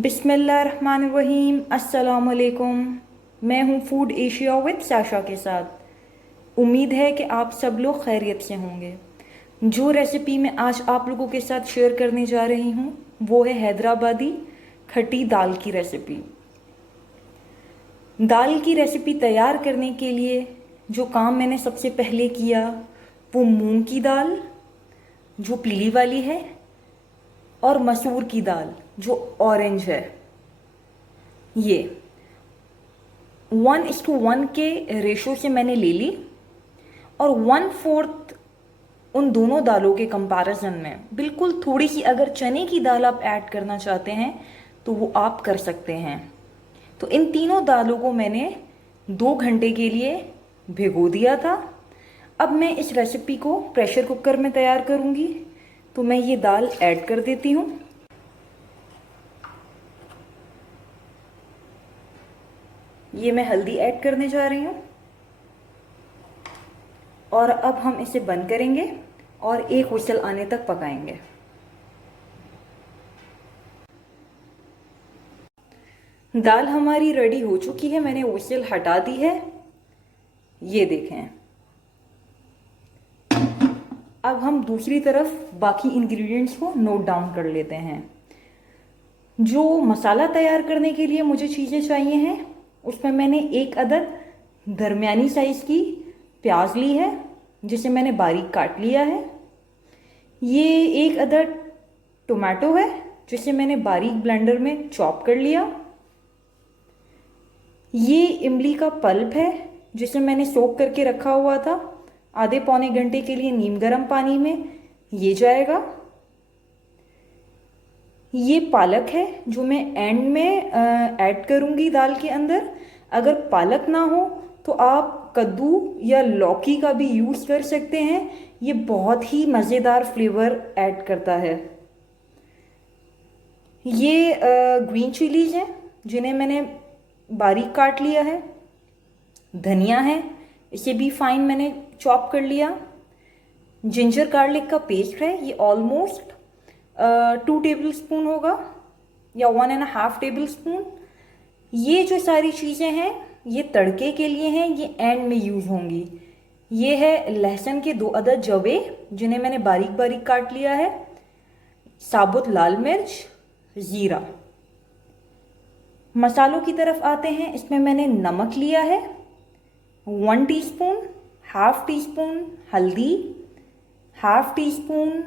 बिस्मिल्लाहिर्रहमानिर्रहीम। अस्सलामुअलैकुम। मैं हूँ फूड एशिया विद साशा के साथ। उम्मीद है कि आप सब लोग खैरियत से होंगे। जो रेसिपी मैं आज आप लोगों के साथ शेयर करने जा रही हूँ वो है हैदराबादी खट्टी दाल की रेसिपी। दाल की रेसिपी तैयार करने के लिए जो काम मैंने सबसे पहले किया वो मूंग की दाल जो पीली वाली है और मसूर की दाल जो ऑरेंज है, ये 1:1 के रेशो से मैंने ले ली और 1/4 उन दोनों दालों के कंपैरिजन में बिल्कुल थोड़ी सी अगर चने की दाल आप ऐड करना चाहते हैं तो वो आप कर सकते हैं। तो इन तीनों दालों को मैंने 2 घंटे के लिए भिगो दिया था। अब मैं इस रेसिपी को प्रेशर कुकर में तैयार करूंगी, तो मैं ये दाल ऐड कर देती हूँ। ये मैं हल्दी ऐड करने जा रही हूँ और अब हम इसे बंद करेंगे और एक व्हिसल आने तक पकाएंगे। दाल हमारी रेडी हो चुकी है, मैंने व्हिसल हटा दी है, ये देखें। अब हम दूसरी तरफ बाकी इंग्रेडिएंट्स को नोट डाउन कर लेते हैं। जो मसाला तैयार करने के लिए मुझे चीज़ें चाहिए हैं उसमें मैंने एक अदद दरमियानी साइज़ की प्याज ली है जिसे मैंने बारीक काट लिया है। ये एक अदद टोमेटो है जिसे मैंने बारीक ब्लेंडर में चॉप कर लिया। ये इमली का पल्प है जिसे मैंने सोक करके रखा हुआ था आधे पौने घंटे के लिए नीम गर्म पानी में, ये जाएगा। ये पालक है जो मैं एंड में ऐड करूंगी दाल के अंदर। अगर पालक ना हो तो आप कद्दू या लौकी का भी यूज़ कर सकते हैं, ये बहुत ही मज़ेदार फ्लेवर ऐड करता है। ये ग्रीन चिलीज हैं जिन्हें मैंने बारीक काट लिया है। धनिया है, इसे भी फाइन मैंने चॉप कर लिया। जिंजर गार्लिक का पेस्ट है, ये ऑलमोस्ट 2 टेबल स्पून होगा या 1.5 टेबल स्पून। ये जो सारी चीज़ें हैं ये तड़के के लिए हैं, ये एंड में यूज़ होंगी। ये है लहसुन के 2 अदद जवे जिन्हें मैंने बारीक बारीक काट लिया है, साबुत लाल मिर्च, ज़ीरा। मसालों की तरफ आते हैं। इसमें मैंने नमक लिया है 1 टीस्पून, हाफ टी स्पून हल्दी, half teaspoon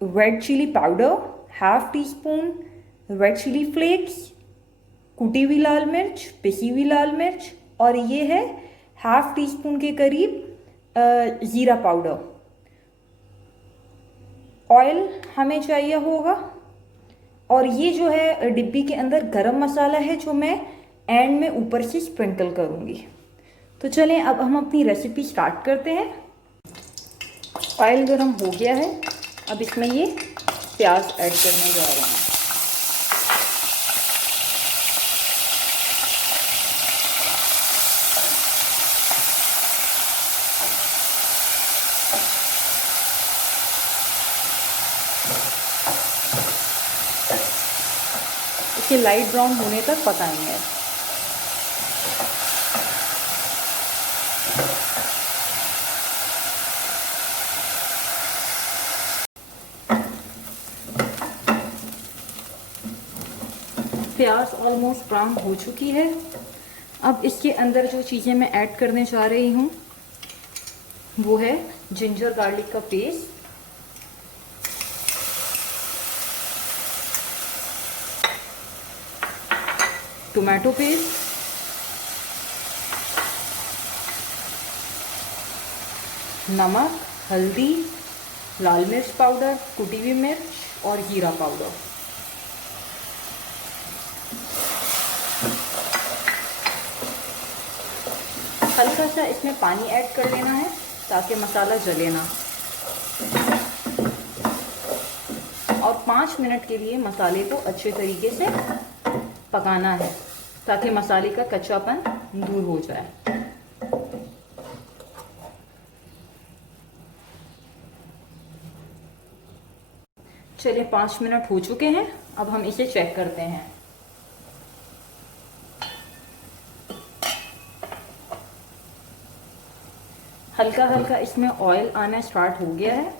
red chilli powder, half teaspoon red chilli flakes, कुटी हुई लाल मिर्च, पिसी हुई लाल मिर्च, और ये है हाफ टी स्पून के करीब ज़ीरा पाउडर। ऑयल हमें चाहिए होगा। और ये जो है डिब्बी के अंदर गरम मसाला है जो मैं एंड में ऊपर से स्प्रिंकल करूँगी। तो चलें अब हम अपनी रेसिपी स्टार्ट करते हैं। ऑयल गरम हो गया है, अब इसमें ये प्याज ऐड करने जा रहे हैं। इसे लाइट ब्राउन होने तक पकाएंगे। प्याज ऑलमोस्ट ब्राउन हो चुकी है। अब इसके अंदर जो चीज़ें मैं ऐड करने जा रही हूँ वो है जिंजर गार्लिक का पेस्ट, टोमेटो पेस्ट, नमक, हल्दी, लाल मिर्च पाउडर, कुटी हुई मिर्च और जीरा पाउडर। हल्का सा इसमें पानी ऐड कर लेना है ताकि मसाला जले ना, और 5 मिनट के लिए मसाले को अच्छे तरीके से पकाना है ताकि मसाले का कच्चापन दूर हो जाए। चलिए 5 मिनट हो चुके हैं, अब हम इसे चेक करते हैं। हल्का हल्का इसमें ऑयल आना स्टार्ट हो गया है।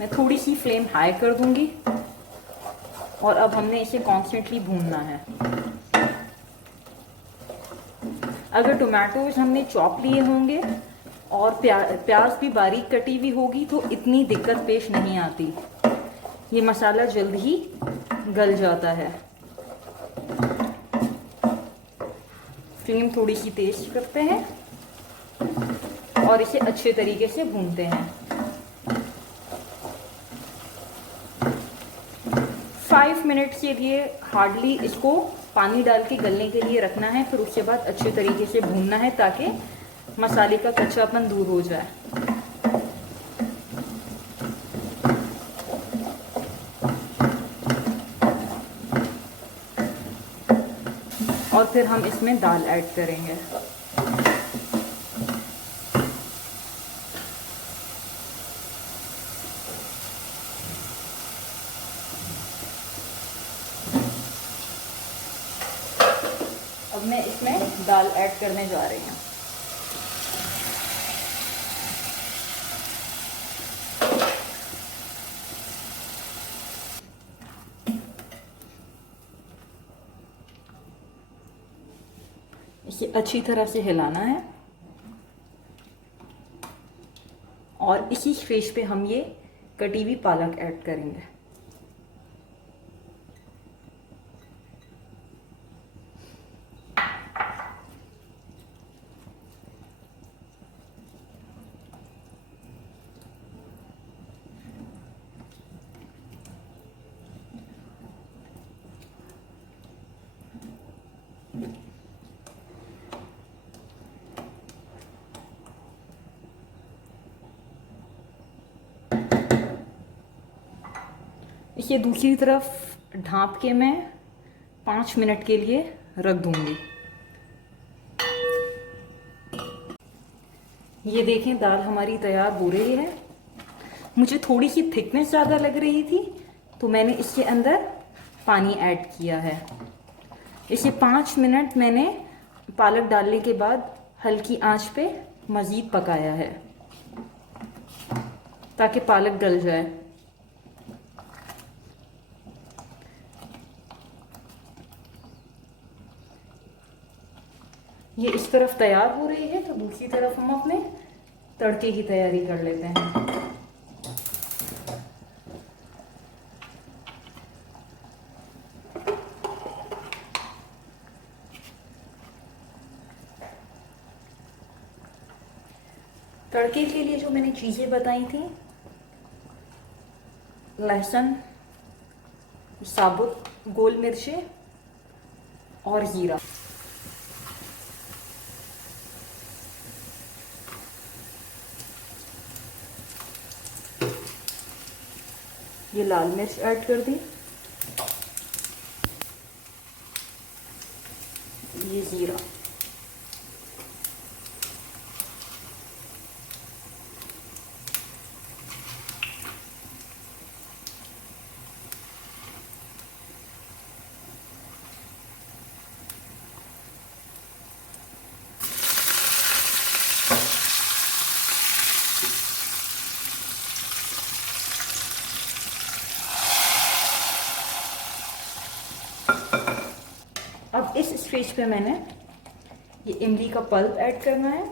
मैं थोड़ी सी फ्लेम हाई कर दूंगी और अब हमने इसे कॉन्स्टेंटली भूनना है। अगर टोमेटोज हमने चॉप लिए होंगे और प्याज भी बारीक कटी हुई होगी तो इतनी दिक्कत पेश नहीं आती, ये मसाला जल्द ही गल जाता है। फ्लेम थोड़ी सी तेज करते हैं और इसे अच्छे तरीके से भूनते हैं। 5 मिनट के लिए हार्डली इसको पानी डाल के गलने के लिए रखना है, फिर उसके बाद अच्छे तरीके से भूनना है ताकि मसाले का कच्चापन दूर हो जाए। और फिर हम इसमें दाल ऐड करेंगे। अब मैं इसमें दाल ऐड करने जा रही हूँ। इसे अच्छी तरह से हिलाना है और इसी स्टेज पे हम ये कटी हुई पालक ऐड करेंगे। इसे दूसरी तरफ ढाँप के मैं 5 मिनट के लिए रख दूंगी। ये देखें दाल हमारी तैयार हो रही है। मुझे थोड़ी सी थिकनेस ज़्यादा लग रही थी तो मैंने इसके अंदर पानी ऐड किया है। इसे 5 मिनट मैंने पालक डालने के बाद हल्की आंच पे मज़ीद पकाया है ताकि पालक गल जाए। ये इस तरफ तैयार हो रही है तो दूसरी तरफ हम अपने तड़के की तैयारी कर लेते हैं। तड़के के लिए जो मैंने चीज़ें बताई थी, लहसुन, साबुत गोल मिर्चें और जीरा। ये लाल मिर्च ऐड कर दी, ये जीरा, अब इस स्टेज पे मैंने ये इमली का पल्प ऐड करना है।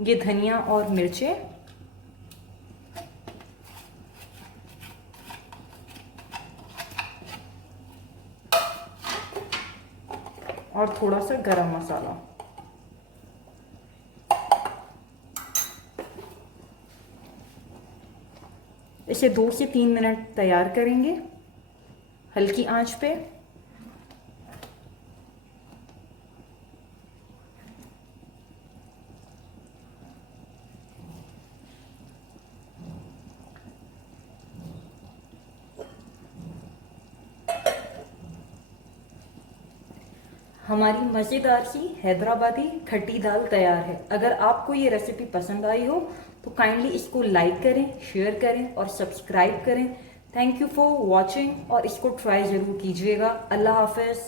ये धनिया और मिर्चें, और थोड़ा सा गरम मसाला। इसे 2 से 3 मिनट तैयार करेंगे हल्की आंच पे। हमारी मज़ेदार सी हैदराबादी खट्टी दाल तैयार है। अगर आपको ये रेसिपी पसंद आई हो तो काइंडली इसको लाइक करें, शेयर करें और सब्सक्राइब करें। थैंक यू फॉर वॉचिंग और इसको ट्राई ज़रूर कीजिएगा। अल्लाह हाफिज़।